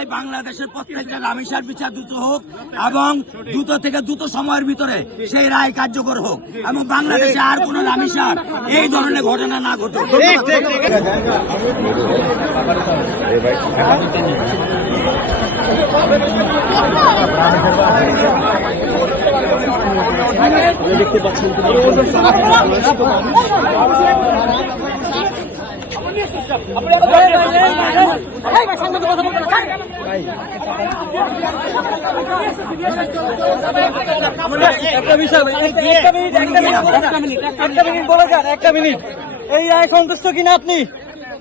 চাই বাংলাদেশের প্রত্যেকটা রামেশার বিচার দ্রুত হোক এবং দ্রুত থেকে দ্রুত সময়ের ভিতরে সেই রায় কার্যকর হোক এবং বাংলাদেশে আর কোন রামেশার এই ধরনের ঘটনা না ঘটুক। দেখতে পাচ্ছেন একটা মিনিট এই রায় সন্তুষ্ট কিনা আপনি?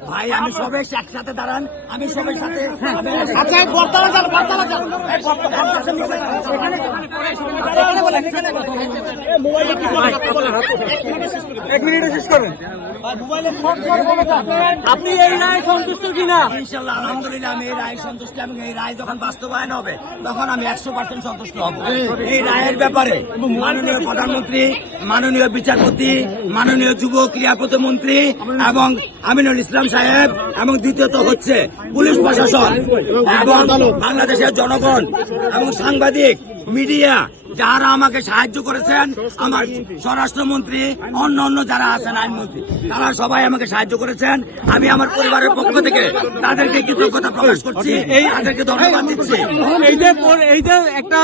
ভাই আমি সবাই একসাথে দাঁড়ান, আমি সবাই সাথে এক মিনিটে শেষ করেন। আপনি এই রায় সন্তুষ্ট কিনা? ইনশাল্লাহ আলহামদুলিল্লাহ আমি এই রায় সন্তুষ্ট এবং এই রায় যখন বাস্তবায়ন হবে তখন আমি 100% সন্তুষ্ট হব। এই রায়ের ব্যাপারে মাননীয় প্রধানমন্ত্রী, মাননীয় বিচারপতি, মাননীয় যুব ক্রীড়া প্রতিমন্ত্রী এবং আমিনুল ইসলাম সাহেব এবং দ্বিতীয়ত হচ্ছে পুলিশ প্রশাসন এবং বাংলাদেশের জনগণ এবং সাংবাদিক মিডিয়া যারা আমাকে সাহায্য করেছেন, আমার স্বরাষ্ট্রমন্ত্রী, অন্য যারা আছেন আইনমন্ত্রী, তারা সবাই আমাকে সাহায্য করেছেন। আমি আমার পরিবারের পক্ষ থেকে তাদেরকে কৃতজ্ঞতা প্রকাশ করছি, তাদেরকে ধন্যবাদ দিচ্ছি। এই যে একটা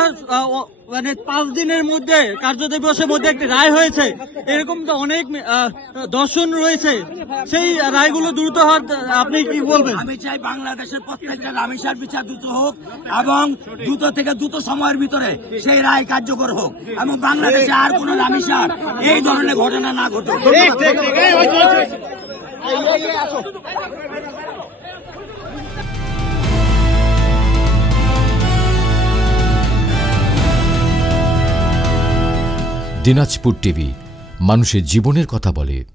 মানে 5 দিনের মধ্যে কার্য দিবসের মধ্যে একটি রায় হয়েছে, এরকম তো অনেক দর্শন রয়েছে, সেই রায়গুলো দ্রুত হওয়ার আপনি কি বলবেন? আমি চাই বাংলাদেশের প্রত্যেকটা রামেশার বিচার দ্রুত হোক এবং দ্রুত থেকে দ্রুত সময়ের ভিতরে সেই রায় কার্যকর হোক এবং বাংলাদেশে আর কোন রামেশার এই ধরনের ঘটনা না ঘটুক। দিনাজপুর টিভি, মানুষের জীবনের কথা বলে।